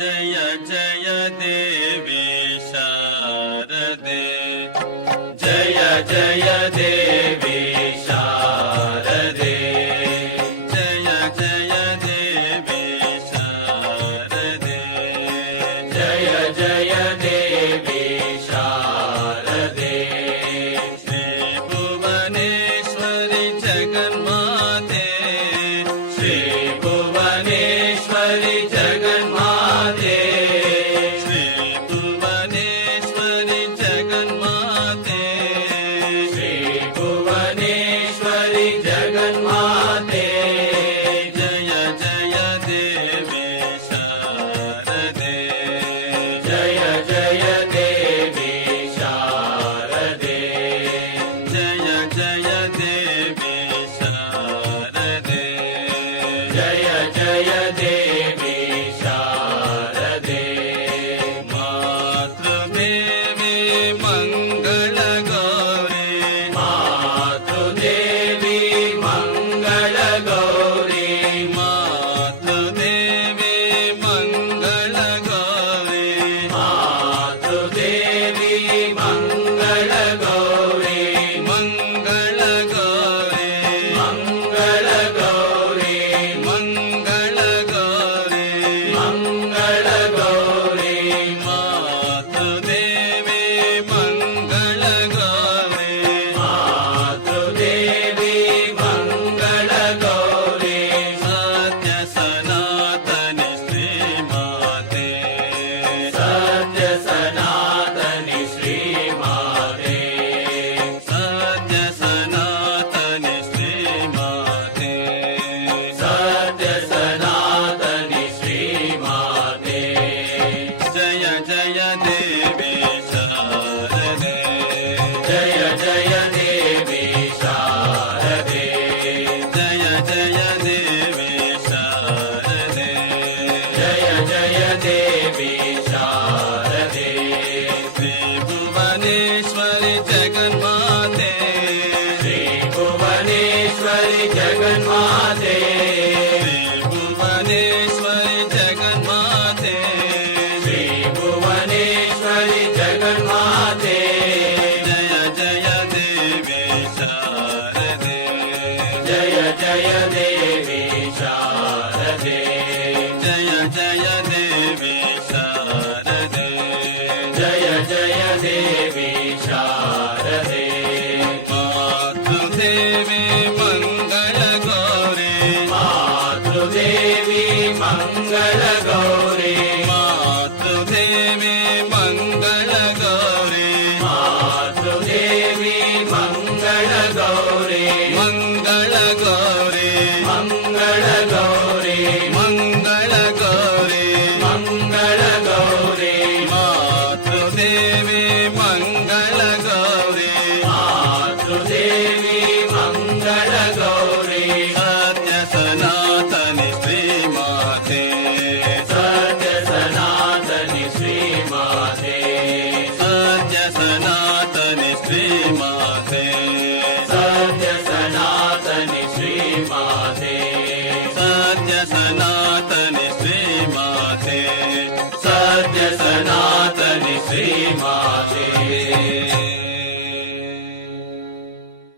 ಜಯ ಜಯ ದೇವಿ ಶಾರದೆ, ಜಯ ಜಯ ದೇವಿ ಶಾರದೆ, ಜಯ ಜಯ ದೇವಿ ಶಾರದೆ, ಜಯ ಜಯ ದೇವಿ ಶಾರದೆ. ಶ್ರೀ ಭುವನೇಶ್ವರಿ ಜಗನ್ಮಾತೆ, ಶ್ರೀ ಭುವನೇಶ್ವರಿ ಜಗನ್ಮಾತೆ, ಶ್ರೀ ಭುವನೇಶ್ವರಿ ಜಗನ್ಮಾತೆ, ಶ್ರೀ ಭುವನೇಶ್ವರಿ ಜಗನ್ಮಾತೆ. ಜಯ ಜಯ ದೇವಿ ಶಾರದೆ, ಜಯ ಜಯ ದೇವಿ ಶಾರದೆ, ಜಯ ಜಯ ದೇವಿ ಶಾರದೆ, ಜಯ ಜಯ ದೇವಿ ಶಾರದೆ. ಮಾತೃದೇವಿ ಮಂಗಳ ಗೌರಿ, ಮಾತೃದೇವಿ ಮಂಗಳ ಗೌರಿ, ಮಾತೃದೇವಿ ಮಂಗಳ ಗೌರಿ, ಮಾತೃದೇವಿ ಮಂಗಳ ಗೌರಿ, ಮಂಗಳ ಗೌರಿ, ಮಂಗಳ ಗೌರಿ, ಮಂಗಳ ಗೌರಿ, ಮಂಗಳ ಗೌರಿ. ಮಾತೃದೇವಿ ಮಂಗಳ ಗೌರಿ, ಮಾತೃದೇವಿ ಮಂಗಳ ಗೌರಿ. ಸತ್ಯ ಸನಾತನಿ ಶ್ರೀ ಮಾತೆ, ಸತ್ಯ ಸನಾತನಿ ಶ್ರೀ ಮಾತೆ, ಸತ್ಯ ಸನಾತನಿ ಶ್ರೀ ಮಾತೆ, ಸತ್ಯ ಸನಾತನಿ ಶ್ರೀ ಮಾತೆ. ಜಯ ಜಯ ದೇವಿ ಶಾರದೆ, ಜಯ ಜಯ ದೇವಿ ಶಾರದೆ, ಜಯ ಜಯ ದೇವಿ ಶಾರದೆ, ಜಯ ಜಯ ದೇವಿ ಶಾರದೆ. ಶ್ರೀ ಭುವನೇಶ್ವರಿ ಜಗನ್ಮಾತೆ, ಶ್ರೀ ಭುವನೇಶ್ವರಿ ಜಗನ್ಮಾತೆ, ಶ್ರೀ ಭುವನೇಶ್ವರಿ ಜಗನ್ಮಾತೆ, ಶ್ರೀ ಭುವನೇಶ್ವರಿ ಜಗನ್ಮಾತೆ. ಜಯ ಜಯ ದೇವಿ ಶಾರದೆ, ಜಯ ಜಯ ದೇವಿ ಶಾರದೆ, ಜಯ ಜಯ ದೇವಿ ಶಾರದೆ, ಜಯ ಜಯ ದೇವಿ ಶಾರದೆ. ಮಾತೃದೇವಿ ಮಂಗಳ ಗೌರಿ, ಮಾತೃದೇವಿ ಮಂಗಳ ಗೌರಿ,